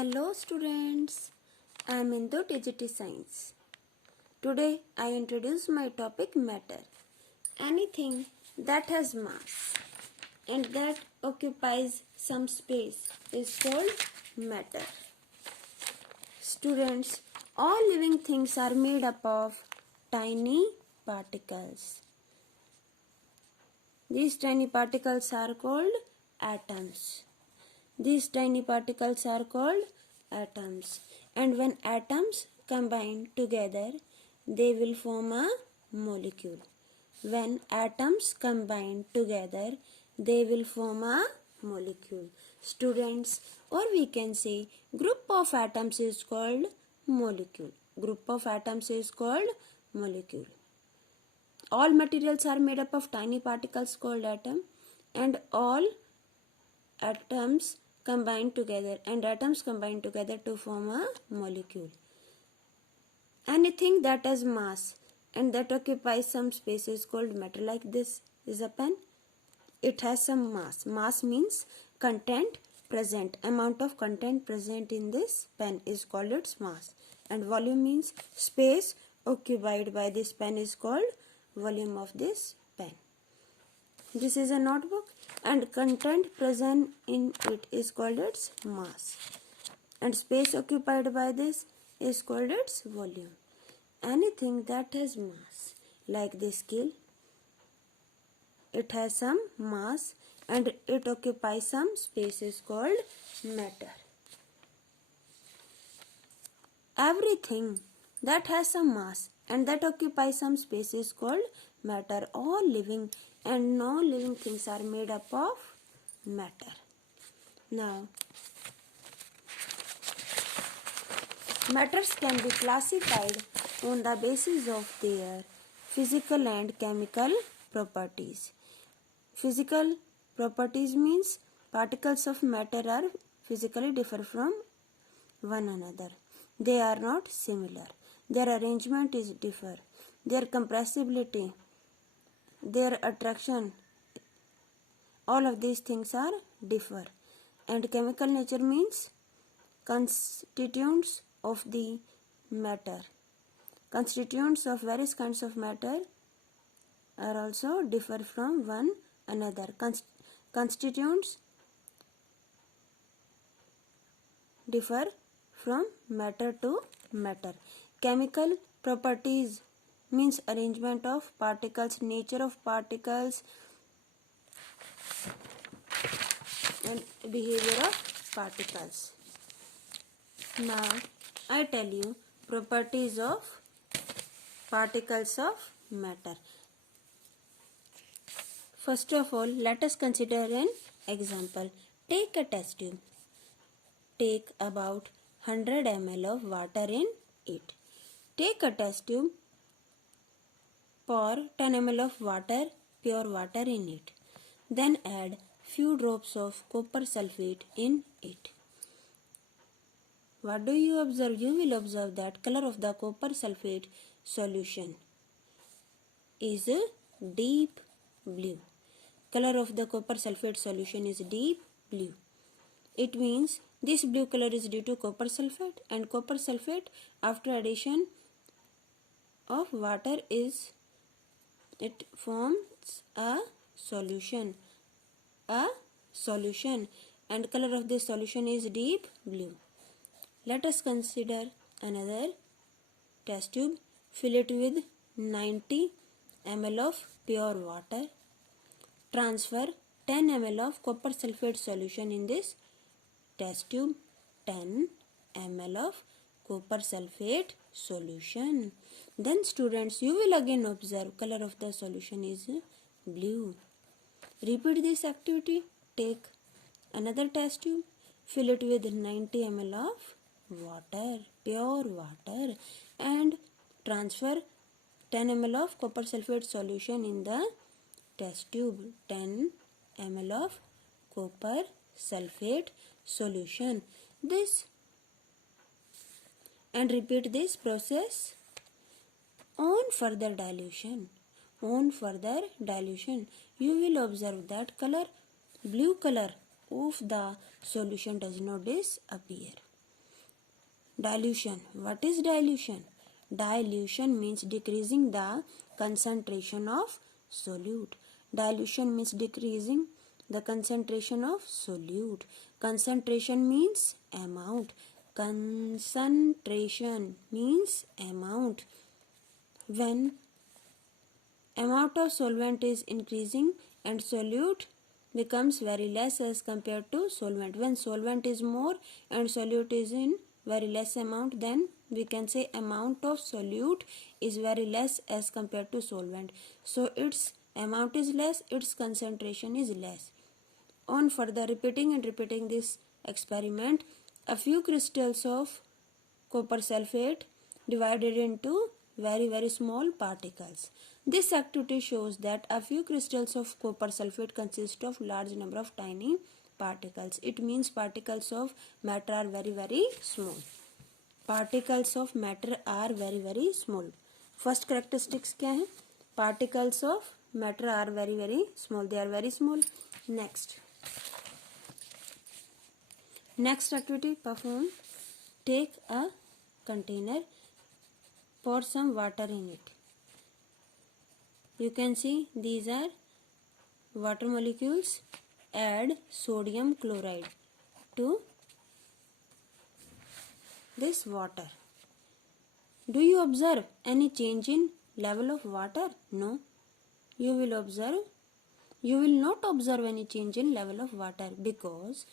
Hello students, I am into digital science. Today I introduce my topic matter. Anything that has mass and that occupies some space is called matter. Students, all living things are made up of tiny particles. These tiny particles are called atoms. These tiny particles are called atoms, and when atoms combine together, they will form a molecule. When atoms combine together, they will form a molecule. Students, or we can say group of atoms is called molecule. Group of atoms is called molecule. All materials are made up of tiny particles called atom, and all atoms combine together to form a molecule. Anything that has mass and that occupies some space is called matter. Like this is a pen. It has some mass. Mass means content present. Amount of content present in this pen is called its mass. And volume means space occupied by this pen is called volume of this pen. This is a notebook and content present in it is called its mass. And space occupied by this is called its volume. Anything that has mass, like this scale, it has some mass and it occupies some space is called matter. Everything that has some mass and that occupies some space is called matter. All living and non-living things are made up of matter. Now, matters can be classified on the basis of their physical and chemical properties. Physical properties means particles of matter are physically differ from one another. They are not similar. Their arrangement is differ. Their compressibility, their attraction, all of these things are differ. And chemical nature means constituents of the matter. Constituents of various kinds of matter are also differ from one another. Constituents differ from matter to matter. Chemical properties means arrangement of particles, nature of particles, and behavior of particles. Now I tell you properties of particles of matter. First of all, let us consider an example. Take a test tube. Take about 100 ml of water in it. Take a test tube. Pour 10 ml of water, pure water in it. Then add few drops of copper sulfate in it. What do you observe? You will observe that color of the copper sulfate solution is deep blue. Color of the copper sulfate solution is deep blue. It means this blue color is due to copper sulfate, and copper sulfate after addition of water it forms a solution. And color of this solution is deep blue. Let us consider another test tube. Fill it with 90 ml of pure water. Transfer 10 ml of copper sulfate solution in this test tube. 10 ml of copper sulfate solution. Then students, you will again observe color of the solution is blue. Repeat this activity. Take another test tube. Fill it with 90 ml of water, pure water, and transfer 10 ml of copper sulfate solution in the test tube. 10 ml of copper sulfate solution. And repeat this process on further dilution. On further dilution, you will observe that blue color of the solution does not disappear. Dilution. What is dilution? Dilution means decreasing the concentration of solute. Dilution means decreasing the concentration of solute. Concentration means amount. Concentration means amount. When amount of solvent is increasing and solute becomes very less as compared to solvent. When solvent is more and solute is in very less amount, then we can say amount of solute is very less as compared to solvent. So its amount is less, its concentration is less. On further repeating this experiment, a few crystals of copper sulfate divided into very small particles. This activity shows that a few crystals of copper sulfate consist of large number of tiny particles. It means particles of matter are very small. Particles of matter are very small. First characteristics क्या है? Particles of matter are very small. They are very small. Next activity perform. Take a container, pour some water in it. You can see these are water molecules. Add sodium chloride to this water. Do you observe any change in level of water? No. You will not observe any change in level of water because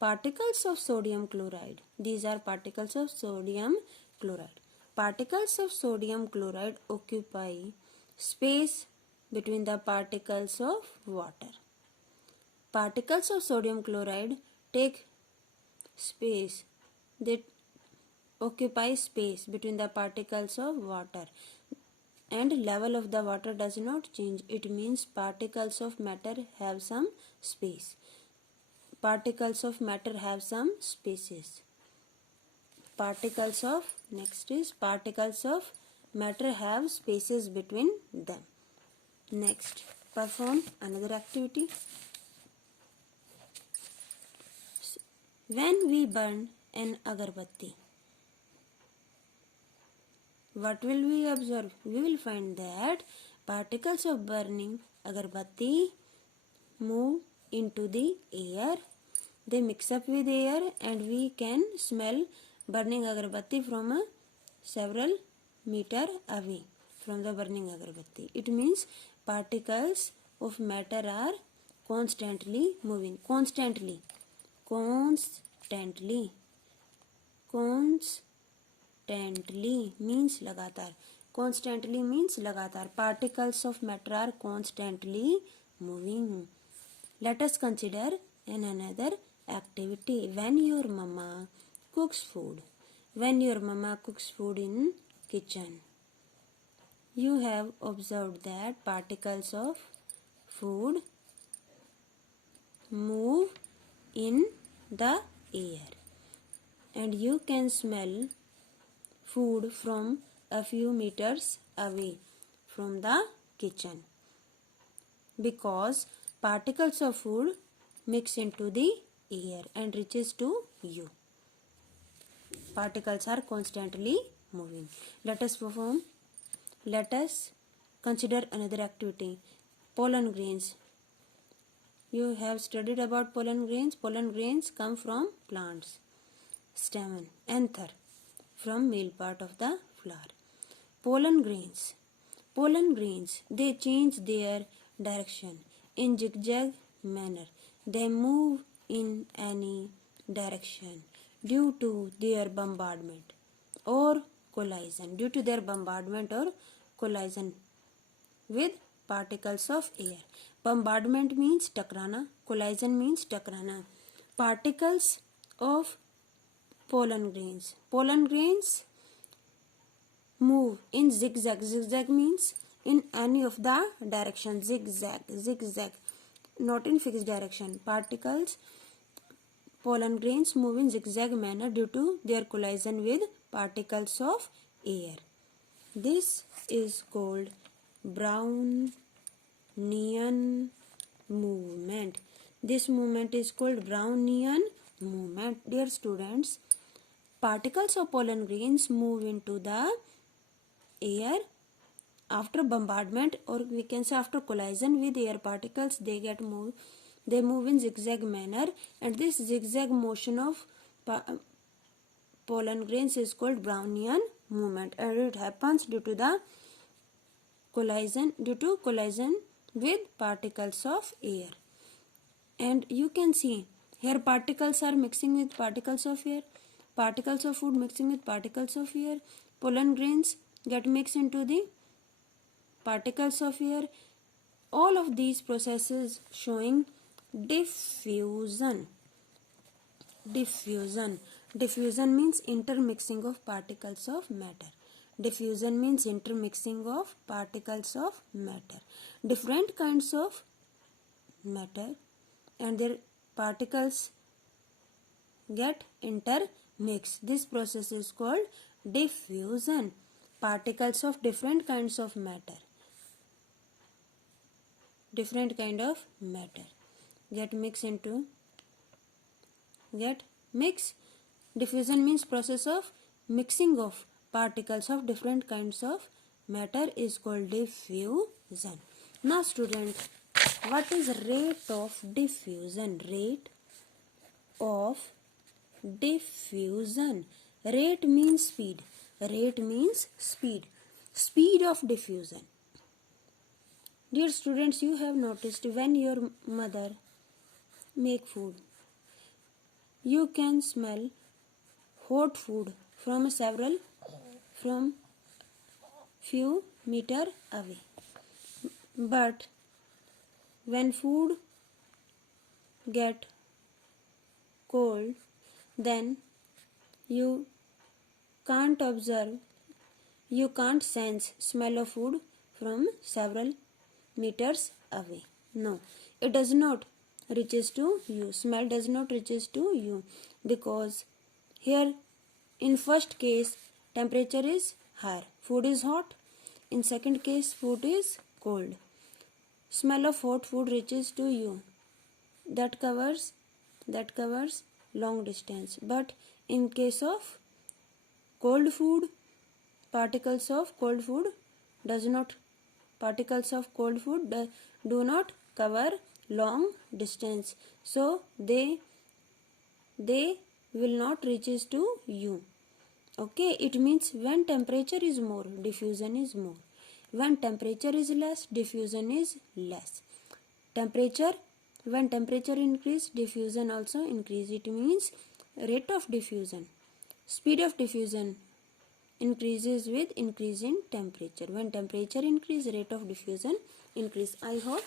particles of sodium chloride, these are particles of sodium chloride. Particles of sodium chloride occupy space between the particles of water. Particles of sodium chloride take space. They occupy space between the particles of water, and level of the water does not change. It means particles of matter have some space. Particles of matter have some spaces. Particles of matter have spaces between them. Next, perform another activity. When we burn an agarbatti, what will we observe? We will find that particles of burning agarbatti move into the air. They mix up with air and we can smell burning agarbatti from several meter away from the burning agarbatti. It means particles of matter are constantly moving. Constantly means लगातार. Constantly means लगातार. Particles of matter are constantly moving. Let us consider another activity. When your mama cooks food in kitchen, you have observed that particles of food move in the air and you can smell food from a few meters away from the kitchen because particles of food mix into the air and reaches to you. Particles are constantly moving. Let us consider another activity. Pollen grains. You have studied about pollen grains. Pollen grains come from plants. Stamen, anther, from male part of the flower. Pollen grains, they change their direction in zigzag manner. They move in any direction due to their bombardment or collision. With particles of air. Bombardment means टकराना, collision means टकराना. Particles of pollen grains move in zigzag. Zigzag means in any of the direction. Zigzag, not in fixed direction. Pollen grains move in zigzag manner due to their collision with particles of air. This is called Brownian movement. This movement is called Brownian movement. Dear students, particles of pollen grains move into the air after bombardment, or we can say after collision with air particles. They move in zigzag manner, and this zigzag motion of pollen grains is called Brownian movement, and it happens due to collision with particles of air. And you can see here particles are mixing with particles of air, particles of food mixing with particles of air, pollen grains get mixed into the particles of air. All of these processes showing diffusion. Diffusion means intermixing of particles of matter. Diffusion means intermixing of particles of matter. Different kinds of matter and their particles get intermixed. This process is called diffusion. Particles of different kinds of matter. Different kind of matter get mixed. Diffusion means process of mixing of particles of different kinds of matter is called diffusion. Now student, what is rate of diffusion? Rate of diffusion. Rate means speed. Rate means speed. Speed of diffusion. Dear students, you have noticed when your mother make food, you can smell hot food from few meter away. But when food get cold, then you can't sense smell of food from several meters away. No, it does not reaches to you. Smell does not reaches to you, because here in first case temperature is higher, food is hot. In second case food is cold. Smell of hot food reaches to you. That covers long distance. But in case of cold food, particles of cold food do not cover long distance, so they will not reaches to you. Okay, it means when temperature is more, diffusion is more. When temperature is less, diffusion is less. When temperature increase, diffusion also increase. It means rate of diffusion, speed of diffusion increases with increase in temperature. When temperature increase, rate of diffusion increase. I hope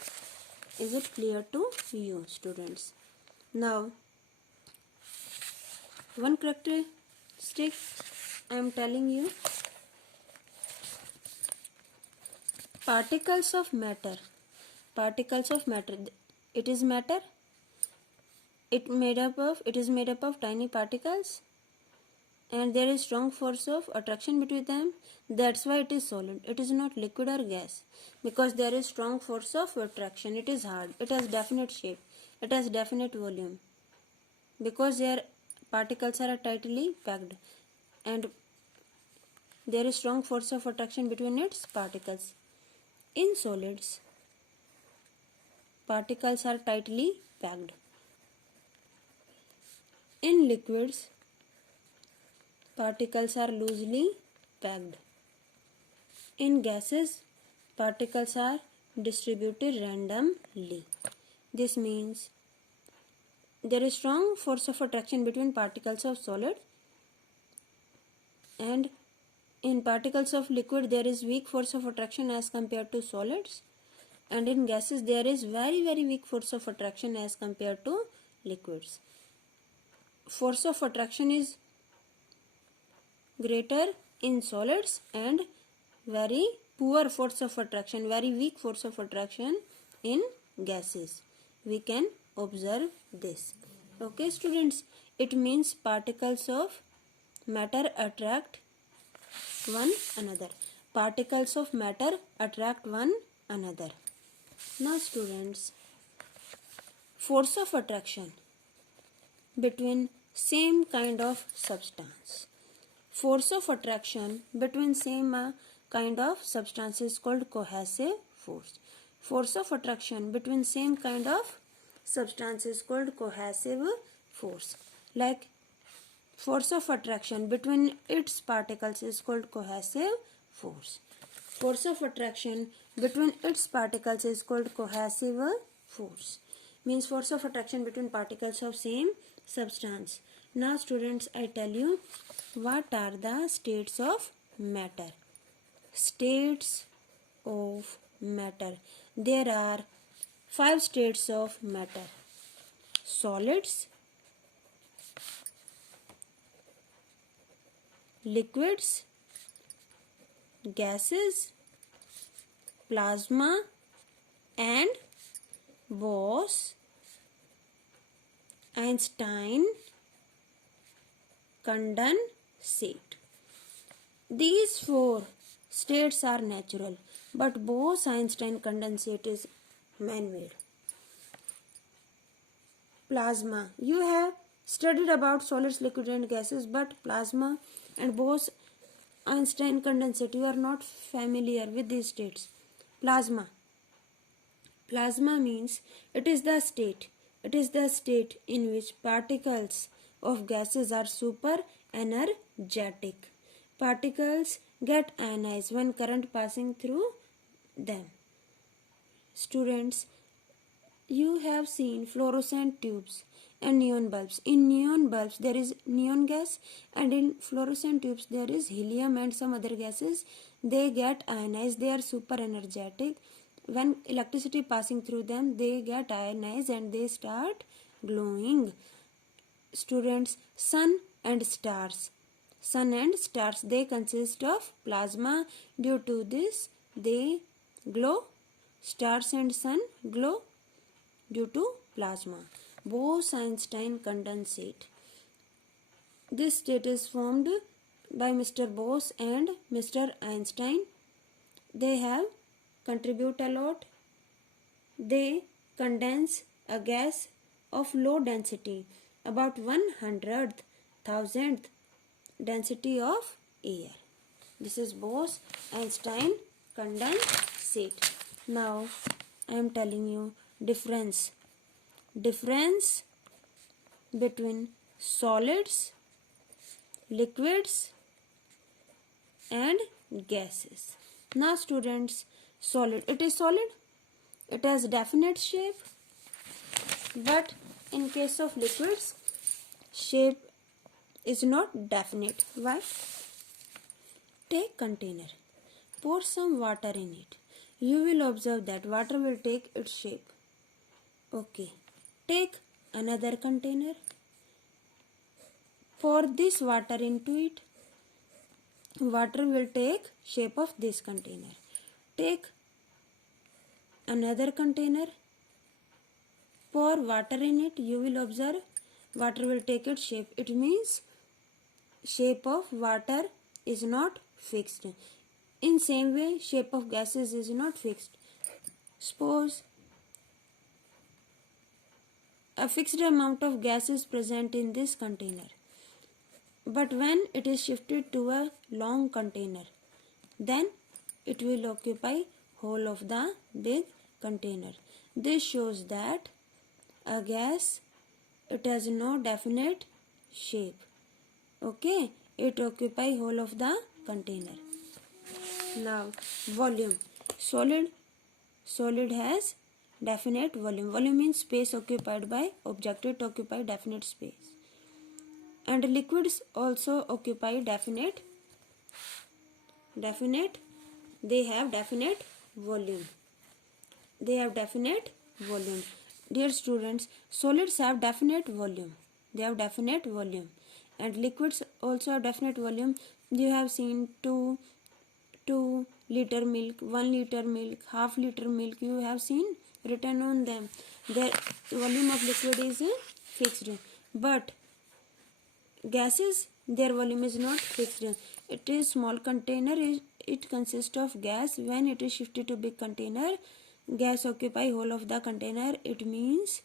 is it clear to you, students. Now one characteristic I am telling you, particles of matter. It is matter. It is made up of tiny particles, and there is strong force of attraction between them. That's why it is solid. It is not liquid or gas, because there is strong force of attraction. It is hard. It has definite shape. It has definite volume, because their particles are tightly packed, and there is strong force of attraction between its particles. In solids, particles are tightly packed. In liquids, particles are loosely packed. In gases, particles are distributed randomly. This means there is strong force of attraction between particles of solid, and in particles of liquid there is weak force of attraction as compared to solids, and in gases there is very weak force of attraction as compared to liquids. Force of attraction is greater in solids and very poor force of attraction, very weak force of attraction in gases. We can observe this. Okay students, it means particles of matter attract one another. Particles of matter attract one another. Now students, force of attraction between same kind of substance. Force of attraction between same kind of substance is called cohesive force. Force of attraction between same kind of substance is called cohesive force. Like force of attraction between its particles is called cohesive force. Force of attraction between its particles is called cohesive force. Means force of attraction between particles of same substance. Now students, I tell you what are the states of matter. States of matter. There are 5 states of matter. Solids, liquids, gases, plasma and Bose-Einstein condensate. These 4 states are natural, but Bose-Einstein condensate is man-made. Plasma. You have studied about solids, liquids and gases, but plasma and Bose-Einstein condensate, you are not familiar with these states. Plasma. Plasma means it is the state in which particles of gases are super energetic. Particles get ionized when current passing through them. Students, you have seen fluorescent tubes and neon bulbs. In neon bulbs there is neon gas, and in fluorescent tubes there is helium and some other gases. They get ionized, they are super energetic. When electricity passing through them, they get ionized and they start glowing. Students, sun and stars, they consist of plasma. Due to this they glow. Stars and sun glow due to plasma. Bose-Einstein condensate. This state is formed by Mr. Bose and Mr. Einstein. They have contribute a lot. They condense a gas of low density, about 100,000th density of air. This is Bose-Einstein condensate. Now I am telling you difference between solids, liquids and gases. Now students, solid, it is solid, it has definite shape, but in case of liquids, shape is not definite. Why? Take container, pour some water in it. You will observe that water will take its shape. Okay. Take another container, pour this water into it. Water will take shape of this container. Take another container, pour water in it. You will observe water will take its shape. It means shape of water is not fixed. In same way, shape of gases is not fixed. Suppose a fixed amount of gas is present in this container, but when it is shifted to a long container, then it will occupy whole of the big container. This shows that a gas, it has no definite shape. Okay, it occupy whole of the container. Now volume. Solid has definite volume. Volume means space occupied by object. It occupy definite space. And liquids also occupy definite. They have definite volume. Dear students, solids have definite volume. They have definite volume. And liquids also have definite volume. You have seen 2 liter milk, 1 liter milk, half liter milk. You have seen written on them. Their volume of liquid is fixed. But gases, their volume is not fixed. It is small container. It consists of gas. When it is shifted to big container, gas occupy whole of the container. It means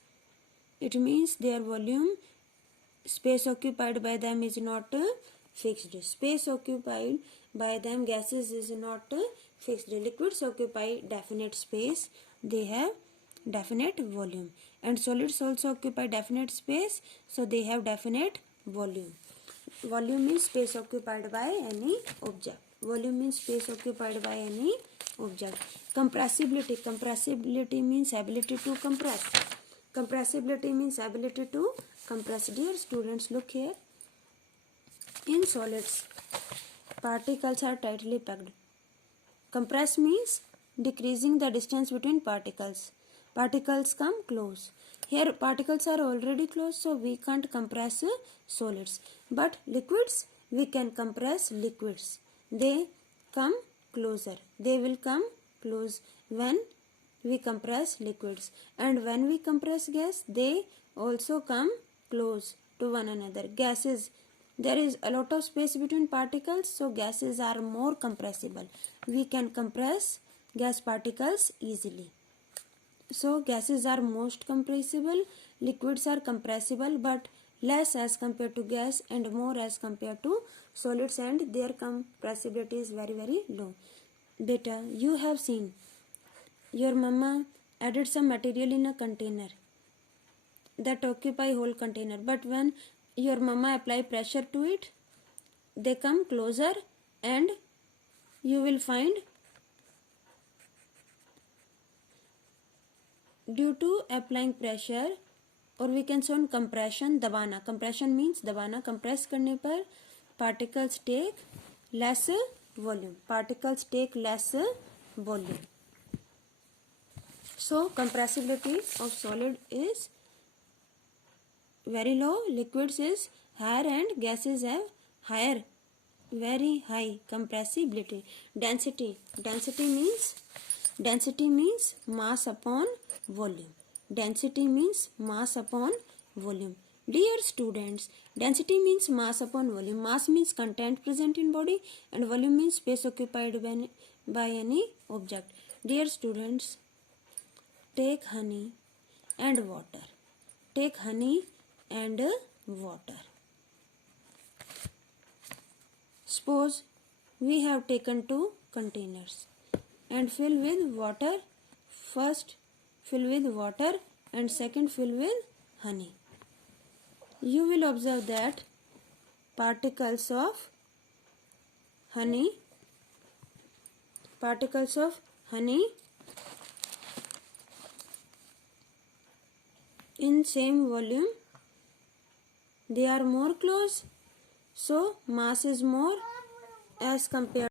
their volume space occupied by them is not fixed. Space occupied by them, gases, is not fixed. Liquids occupy definite space, they have definite volume, and solids also occupy definite space, so they have definite volume. Volume means space occupied by any object. Volume means space occupied by any object. Compressibility. Compressibility means ability to compress. Compressibility means ability to compress. Dear students, look here. In solids, particles are tightly packed. Compress means decreasing the distance between particles. Particles come close. Here particles are already close, so we can't compress solids. But liquids, we can compress liquids. They come closer. They will come close when we compress liquids. And when we compress gas, they also come close to one another. Gases, there is a lot of space between particles, so gases are more compressible. We can compress gas particles easily. So gases are most compressible, liquids are compressible, but less as compared to gas and more as compared to solids, and their compressibility is very, very low. Beta, you have seen your mama added some material in a container that occupy whole container, but when your mama apply pressure to it, they come closer, and you will find due to applying pressure, or we can say on compression, दबाना. Compression means दबाना. Compress करने पर particles take less volume. Particles take less volume. So compressibility of solid is very low, liquids is higher, and gases have higher, very high compressibility. Density. Density means mass upon volume. Density means mass upon volume. Dear students, density means mass upon volume. Mass means content present in body, and volume means space occupied by any object. Dear students, take honey and water. Take honey and water. Suppose we have taken two containers and fill with water. First fill with water and second fill with honey. You will observe that particles of honey in same volume, they are more close, so mass is more as compared